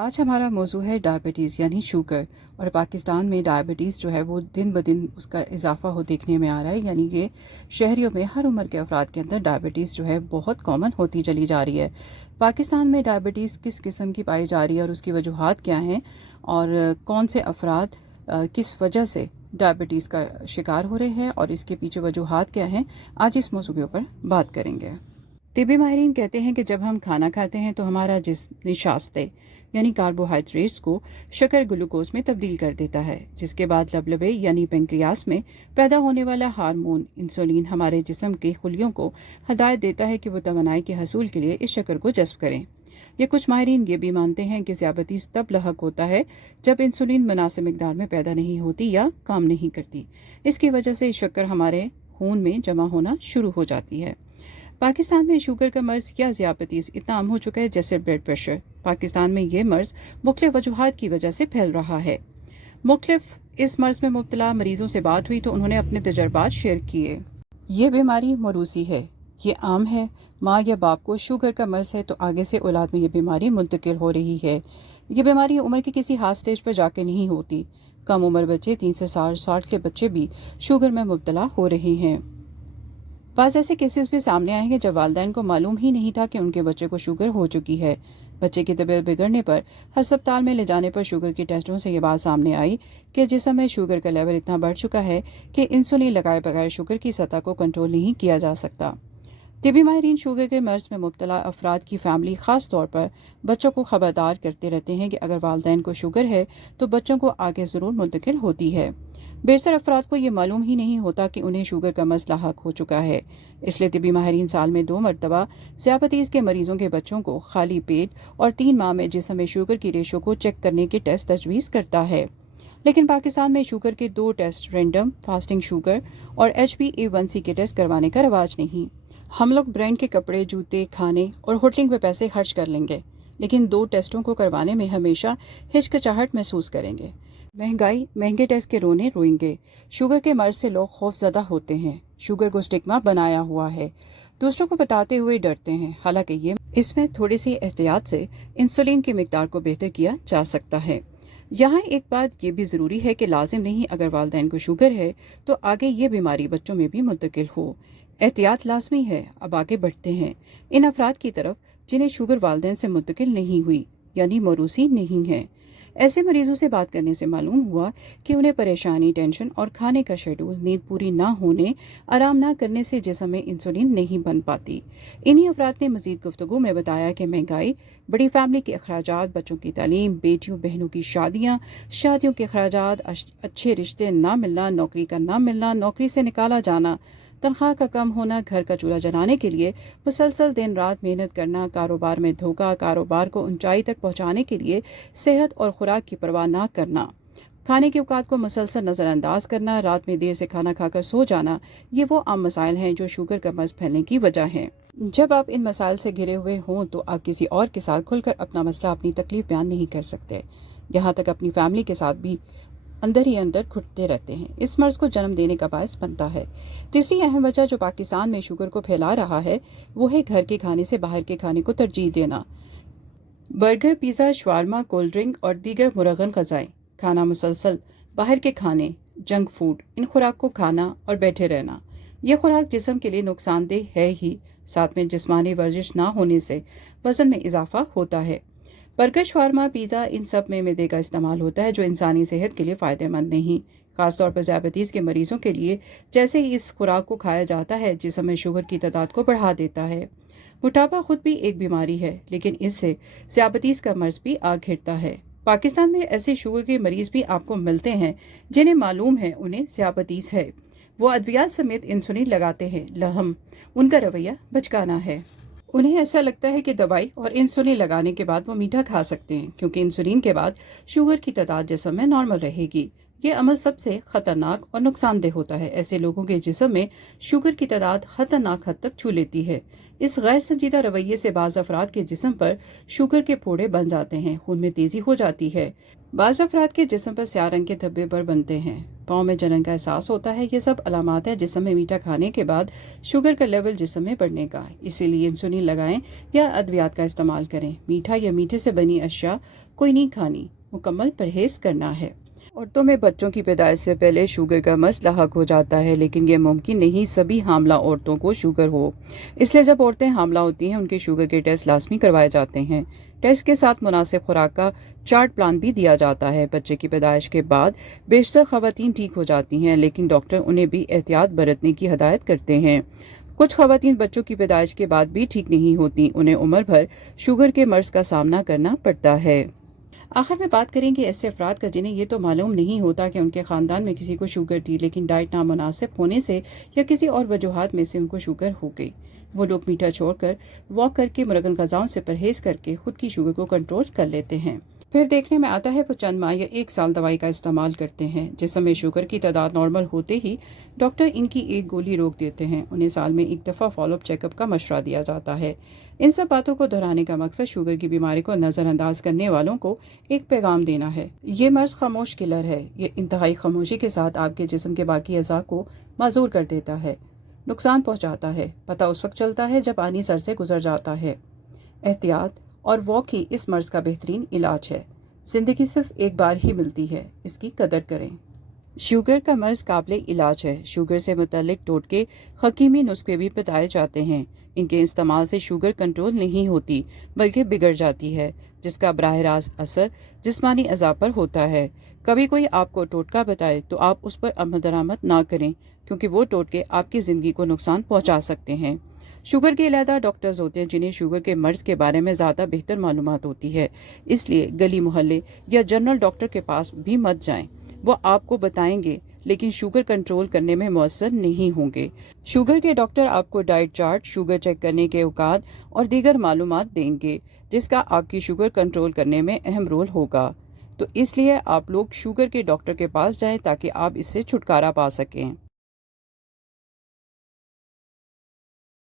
आज हमारा मौजू है डायबिटीज़ यानी शुगर। और पाकिस्तान में डायबिटीज़ जो है वो दिन ब दिन उसका इजाफा हो देखने में आ रहा है, यानी कि शहरियों में हर उम्र के अफराद के अंदर डायबिटीज़ जो है बहुत कॉमन होती चली जा रही है। पाकिस्तान में डायबिटीज़ किस किस्म की पाई जा रही है और उसकी वजूहात क्या हैं, और कौन से अफराद किस वजह से डायबिटीज़ का शिकार हो रहे हैं और इसके पीछे वजूहात क्या हैं, आज इस मौजू के ऊपर बात करेंगे। तिब्बी माहिरीन कहते हैं कि जब हम खाना खाते हैं तो हमारा जिस्म निशास्ते यानी कार्बोहाइड्रेट्स को शक्कर ग्लूकोज में तब्दील कर देता है, जिसके बाद लबलबे यानी पेंक्रियास में पैदा होने वाला हार्मोन इंसुलिन हमारे जिस्म के खुलियों को हदायत देता है कि वो तवानाई के हसूल के लिए इस शक्कर को जज्ब करें। ये कुछ माहिरीन ये भी मानते हैं कि ज़ियाबतीस तब लहक होता है जब इंसुलिन मुनासिब मिकदार में पैदा नहीं होती या काम नहीं करती। इसकी वजह से शक्कर हमारे खून में जमा होना शुरू हो जाती है। पाकिस्तान में शुगर का मर्ज या ज़ियाबतीस इतना आम हो चुका है जैसे ब्लड प्रेशर। पाकिस्तान में ये मर्ज मुख्तलिफ वजूहात की वजह से फैल रहा है। मुख्तलिफ इस मर्ज में मुब्तला मरीजों से बात हुई तो उन्होंने अपने तजर्बात शेयर किए। ये बीमारी मौरूसी है, ये आम है। माँ या बाप को शुगर का मर्ज है तो आगे से औलाद में ये बीमारी मुंतकिल हो रही है। ये बीमारी उम्र की किसी खास स्टेज पर जाके नहीं होती। कम उम्र बच्चे 3 से 60 के बच्चे भी शुगर में मुब्तला हो रहे हैं। बाज़ ऐसे केसेस भी सामने आए हैं जब वालिदैन को मालूम ही नहीं था कि उनके बच्चे को शुगर हो चुकी है। बच्चे की तबीयत बिगड़ने पर अस्पताल में ले जाने पर शुगर की टेस्टों से ये बात सामने आई कि जिस्म में शुगर का लेवल इतना बढ़ चुका है कि इंसुलिन लगाए बगैर शुगर की सतह को कंट्रोल नहीं किया जा सकता। तिब्बी माहिरीन शुगर के मर्ज में मुब्तला अफराद की फैमिली खास तौर पर बच्चों को खबरदार करते रहते हैं कि अगर वालिदैन को शुगर है तो बच्चों को आगे ज़रूर मुंतकिल होती है। बेशतर अफराद को ये मालूम ही नहीं होता कि उन्हें शुगर का मसला हक हो चुका है। इसलिए तिब्बी माहिरीन साल में 2 मरतबा ज़ियाबतीस के मरीजों के बच्चों को खाली पेट और 3 माह में जिस्म में शुगर की रेशो को चेक करने के टेस्ट तजवीज़ करता है। लेकिन पाकिस्तान में शुगर के 2 टेस्ट रैंडम फास्टिंग शुगर और HbA1c के टेस्ट करवाने का रवाज नहीं। हम लोग ब्रांड के कपड़े, जूते, खाने और होटलिंग पे पैसे खर्च कर लेंगे, लेकिन 2 टेस्टों को करवाने में हमेशा हिचकिचाहट महसूस करेंगे। महंगाई, महंगे टेस्ट के रोने रोएंगे। शुगर के मर्ज से लोग खौफजदा होते हैं। शुगर को स्टिग्मा बनाया हुआ है, दूसरों को बताते हुए डरते हैं। हालांकि इसमें थोड़ी सी एहतियात से इंसुलिन की मिकदार को बेहतर किया जा सकता है। यहाँ एक बात ये भी ज़रूरी है कि लाजिम नहीं अगर वालिदैन को शुगर है तो आगे ये बीमारी बच्चों में भी मुंतकिल हो। एहतियात लाजमी है। अब आगे बढ़ते हैं इन अफराद की तरफ जिन्हें शुगर वालिदैन से मुंतकिल नहीं हुई यानी मौरूसी नहीं है। ऐसे मरीजों से बात करने से मालूम हुआ कि उन्हें परेशानी, टेंशन और खाने का शेड्यूल, नींद पूरी ना होने, आराम ना करने से जिस्म में इंसुलिन नहीं बन पाती। इन्हीं अफराद ने मजीद गुफ्तगू में बताया कि महंगाई, बड़ी फैमिली के अखराजात, बच्चों की तालीम, बेटियों बहनों की शादियों के अखराजात, अच्छे रिश्ते ना मिलना, नौकरी का ना मिलना, नौकरी से निकाला जाना, तनख्वाह का कम होना, घर का चूल्हा जलाने के लिए मुसलसल दिन रात मेहनत करना, कारोबार में धोखा, कारोबार को ऊंचाई तक पहुंचाने के लिए सेहत और खुराक की परवाह ना करना, खाने के औकात को मुसलसल नज़रअंदाज करना, रात में देर से खाना खाकर सो जाना, ये वो आम मसाइल हैं जो शुगर का मर्ज फैलने की वजह हैं। जब आप इन मसाइल से घिरे हुए हों तो आप किसी और के साथ खुलकर अपना मसला, अपनी तकलीफ बयान नहीं कर सकते। यहाँ तक अपनी फैमिली के साथ भी अंदर ही अंदर घुटते रहते हैं। इस मर्ज को जन्म देने का बायस बनता है। तीसरी अहम वजह जो पाकिस्तान में शुगर को फैला रहा है वो है घर के खाने से बाहर के खाने को तरजीह देना। Burger, pizza, shawarma, cold drink और दीगर मुरगन ग़ज़ाएं खाना, मुसलसल बाहर के खाने, जंक फूड, इन खुराक को खाना और बैठे रहना। यह खुराक जिस्म के लिए नुकसानदेह है ही, साथ में जिस्मानी वर्जिश ना होने से वजन में इजाफा होता है। बर्गर, शवारमा, पिज़्ज़ा, इन सब में मैदे का इस्तेमाल होता है जो इंसानी सेहत के लिए फ़ायदेमंद नहीं। खासतौर पर ज़ियाबतीस के मरीजों के लिए जैसे ही इस खुराक को खाया जाता है जिसमें में शुगर की तादाद को बढ़ा देता है। मोटापा खुद भी एक बीमारी है, लेकिन इससे ज़ियाबतीस का मर्ज भी आ घिरता है। पाकिस्तान में ऐसे शुगर के मरीज भी आपको मिलते हैं जिन्हें मालूम है उन्हें ज़ियाबतीस है। वो अद्वियात समेत इंसुलिन लगाते हैं, लहम उनका रवैया बचकाना है। उन्हें ऐसा लगता है कि दवाई और इंसुलिन लगाने के बाद वो मीठा खा सकते हैं क्योंकि इंसुलिन के बाद शुगर की तादाद जिस्म में नॉर्मल रहेगी। ये अमल सबसे खतरनाक और नुकसानदेह होता है। ऐसे लोगों के जिस्म में शुगर की तादाद खतरनाक हद तक छू लेती है। इस गैर संजीदा रवैये से बाज़ अफराद के जिस्म पर शुगर के फोड़े बन जाते हैं, खून में तेजी हो जाती है। बाज़ अफराद के जिस्म पर स्याह रंग के धब्बे पर बनते हैं। पाँव में जलन का एहसास होता है, ये सब अलामात है जिस्म में मीठा खाने के बाद शुगर का लेवल जिस्म में बढ़ने का। इसीलिए इंसुलिन लगाएं या अद्वियात का इस्तेमाल करें। मीठा या मीठे से बनी अशिया कोई नहीं खानी, मुकम्मल परहेज करना है। औरतों में बच्चों की पैदाइश से पहले शुगर का मसला हक हो जाता है, लेकिन ये मुमकिन नहीं सभी हामला औरतों को शुगर हो। इसलिए जब औरतें हामला होती हैं उनके शुगर के टेस्ट लाजमी करवाए जाते हैं। टेस्ट के साथ मुनासिब खुराक का चार्ट प्लान भी दिया जाता है। बच्चे की पैदाइश के बाद बेशतर खवातीन ठीक हो जाती हैं, लेकिन डॉक्टर उन्हें भी एहतियात बरतने की हदायत करते हैं। कुछ खवातीन बच्चों की पैदाइश के बाद भी ठीक नहीं होती, उन्हें उम्र भर शुगर के मर्ज का सामना करना पड़ता है। आखिर में बात करेंगे ऐसे अफराद का जिन्हें ये तो मालूम नहीं होता कि उनके खानदान में किसी को शुगर थी, लेकिन डाइट नामुनासिब होने से या किसी और वजूहात में से उनको शुगर हो गई। वो लोग मीठा छोड़कर वॉक करके मुरगन ग़िज़ाओं से परहेज करके खुद की शुगर को कंट्रोल कर लेते हैं। फिर देखने में आता है वो चंद माह या 1 साल दवाई का इस्तेमाल करते हैं। जिसम में शुगर की तादाद नॉर्मल होते ही डॉक्टर इनकी एक गोली रोक देते हैं। उन्हें साल में 1 दफ़ा फॉलोअप चेकअप का मशवरा दिया जाता है। इन सब बातों को दोहराने का मकसद शुगर की बीमारी को नज़रअंदाज करने वालों को एक पैगाम देना है। ये मर्ज खामोश किलर है। ये इंतहाई खामोशी के साथ आपके जिस्म के बाकी अज़ा को माजूर कर देता है, नुकसान पहुँचाता है। पता उस वक्त चलता है जब आनी सर से गुजर जाता है। एहतियात और वॉक ही इस मर्ज का बेहतरीन इलाज है। जिंदगी सिर्फ एक बार ही मिलती है, इसकी कदर करें। शुगर का मर्ज काबिल इलाज है। शुगर से मुतल्लिक टोटके हकीमी नुस्खे भी बताए जाते हैं। इनके इस्तेमाल से शुगर कंट्रोल नहीं होती बल्कि बिगड़ जाती है, जिसका बराह रास्त असर जिस्मानी अज़ा पर होता है। कभी कोई आपको टोटका बताए तो आप उस पर अमल दरामद ना करें, क्योंकि वो टोटके आपकी ज़िंदगी को नुकसान पहुंचा सकते हैं। शुगर के अलहदा डॉक्टर्स होते हैं जिन्हें शुगर के मर्ज के बारे में ज़्यादा बेहतर मालूमात होती है। इसलिए गली मोहल्ले या जनरल डॉक्टर के पास भी मत जाएं। वो आपको बताएंगे लेकिन शुगर कंट्रोल करने में मौसर नहीं होंगे। शुगर के डॉक्टर आपको डाइट चार्ट, शुगर चेक करने के औकात और दीगर मालूमात देंगे, जिसका आपकी शुगर कंट्रोल करने में अहम रोल होगा। तो इसलिए आप लोग शुगर के डॉक्टर के पास जाएं ताकि आप इससे छुटकारा पा सकें।